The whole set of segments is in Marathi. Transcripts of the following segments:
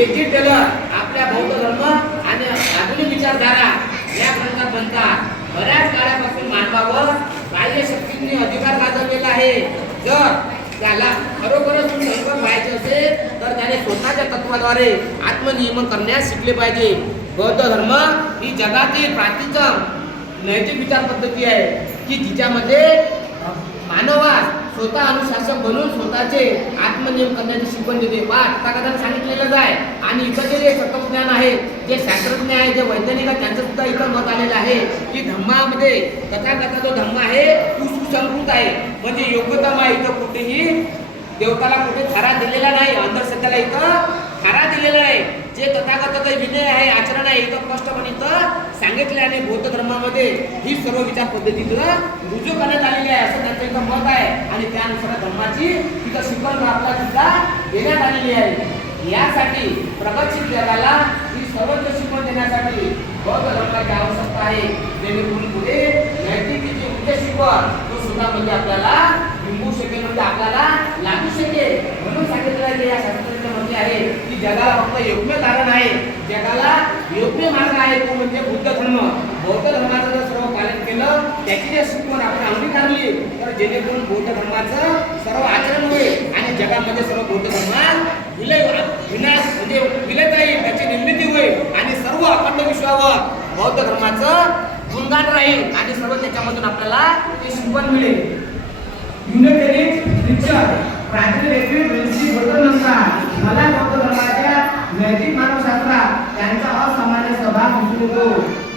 एजी टेलर आपल्या बौद्ध धर्म आणि आधुनिक विचारधारा या ग्रंथात म्हणतात. बऱ्याच काळापासून मानवावर बाह्य शक्तींनी अधिकार गाजवलेला आहे. जर त्याला खरोखरच संकल्प पाहायचे असेल तर त्याने स्वतःच्या तत्वाद्वारे आत्मनियमन करण्यास शिकले पाहिजे. बौद्ध धर्म ही जगातील प्राचीन नैतिक विचार पद्धती आहे की जिच्यामध्ये मानवास स्वतः अनुशासक बनून स्वतःचे आत्मनियम करण्याची शिकवण देते वा तथागताने सांगितलेलं आहे. आणि इथं जे तत्वज्ञान आहे जे शास्त्रज्ञ आहे जे वैज्ञानिक आहे त्यांचं सुद्धा इथं मत आलेलं आहे की धम्मामध्ये तथागता जो धम्म आहे तो सुसंस्कृत आहे. म्हणजे योग्यतम आहे इथं कुठेही देवताला कुठे थारा दिलेला नाही. अंधश्रद्धाला इथं थारा दिलेला आहे जे तथागताचा विनय आहे आचरण आहे इथं स्पष्टपणे इथं सांगितले आणि बौद्ध धर्मामध्ये ही सर्व विचार पद्धती रुजू करण्यात आलेली आहे असं त्यांचं इथं मत आहे. आणि त्यानुसार धर्माची तिथं शिकवण आपला सुद्धा देण्यात आलेली आहे. यासाठी प्रगतशील जगाला ही सर्वोच्च शिकवण देण्यासाठी बौद्ध धर्माची आवश्यकता आहे. जेणेकरून पुढे नैतिकीची उच्च शिकवण तो सुद्धा म्हणजे आपल्याला लिंबू शकेल म्हणजे आपल्याला लागू शकेल. म्हणून सांगितलं आहे की या शास्त्र आहे की जगाला फक्त योग्य कारण आहे. जगाला योग्य मार्ग आहे तो म्हणजे बुद्ध धर्म. बौद्ध धर्माचं जर सर्व पालन केलं त्याची जर शिकवण आपण अंगीकारली तर जेणेकरून बौद्ध धर्माचं सर्व आचरण होईल आणि जगामध्ये सर्व बौद्ध धर्मात विलय विनाश म्हणजे विलय येईल त्याची निर्मिती होईल आणि सर्व अखंड विश्वावर बौद्ध धर्माचं गुणगान राहील आणि सर्व त्याच्यामधून आपल्याला ते शिकवण मिळेल. त्यांचा असामान्य स्वभाव दिसून येतो.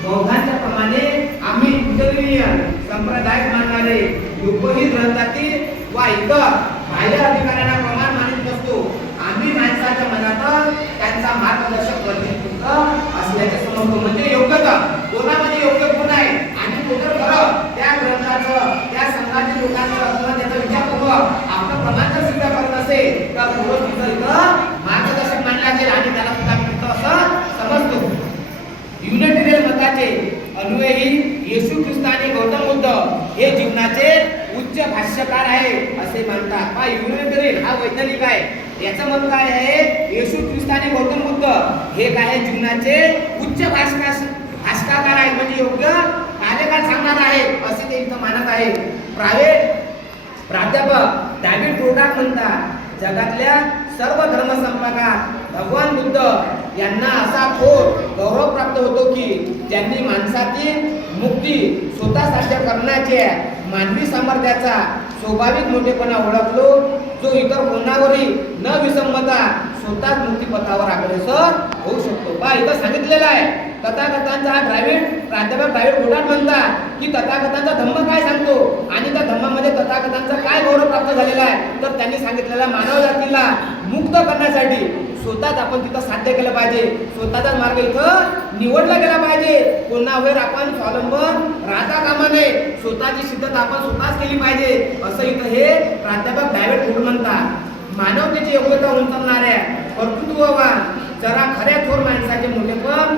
बौद्धांच्या प्रमाणे आम्ही उदरनीय संप्रदाय मानणारे उपही ग्रंथातील वा इतर बाह्य अधिकाऱ्यांना प्रमाण मानित नसतो. आम्ही माणसाच्या मनात त्यांचा मार्गदर्शक प्रतिनिधित्व असल्याचे समजतो. म्हणजे योग्यता कोणामध्ये योग्य गुण आहे? आणि कोणतं खरं त्या ग्रंथाचं त्या संघातील लोकांचं किंवा त्याचा विचार करून आपलं प्रमाण जर सिद्ध करत असेल तर पुढं तिथं इथं मार्गदर्शक मानला जाईल आणि त्याला सुद्धा मिळतं असं समजतो युनिटेरियन मताचे अन्वयी येशू ख्रिस्ताने गौतम बुद्ध हे जीवनाचे उच्च भाष्यकार आहे असे मानतात. हा युनिटेरियन हा वैज्ञानिक आहे. याचं मत काय आहे? येशू ख्रिस्ताने गौतम बुद्ध हे काय आहे? जीवनाचे उच्च भाष्यकार भाष्यकार आहेत. म्हणजे योग्य कार्यकार सांगणार आहे असे ते इथं मानत आहे. प्रायव्हेट प्राध्यापक डॅव्हिड प्रोडाक म्हणतात जगातल्या सर्व धर्मसंपादकात भगवान बुद्ध यांना असा थोर गौरव प्राप्त होतो की त्यांनी माणसातील मुक्ती स्वतः साध्य करण्याचे मानवी सामर्थ्याचा स्वाभाविक मोठेपणा ओळखलो. जो इतर कोणावरही न विसंमता स्वतःच मुक्तीपथावर अग्रेसर होऊ शकतो. बा इथं सांगितलेलं आहे तथाकथांचा हा ड्रायव्हिड प्राध्यापक ड्रायव्हिड गोडाट म्हणतात की तथाकथांचा धम्म काय सांगतो? आणि त्या धम्मामध्ये तथाकथांचा काय गौरव प्राप्त झालेला आहे? तर त्यांनी सांगितलेला मानव जातीला मुक्त करण्यासाठी स्वतःच आपण तिथं साध्य केलं पाहिजे. स्वतःचाच मार्ग इथं निवडला गेला पाहिजे. कोणावर आपण स्वावलंबन राहता कामा नये. स्वतःची सिद्धता आपण स्वतःच केली पाहिजे. असं इथं हे प्राध्यापक डायव्हेट गुड म्हणतात. मानवतेची योग्यता उंचवणाऱ्या कर्तृत्ववान जरा खऱ्या थोर माणसाचे मोठेपण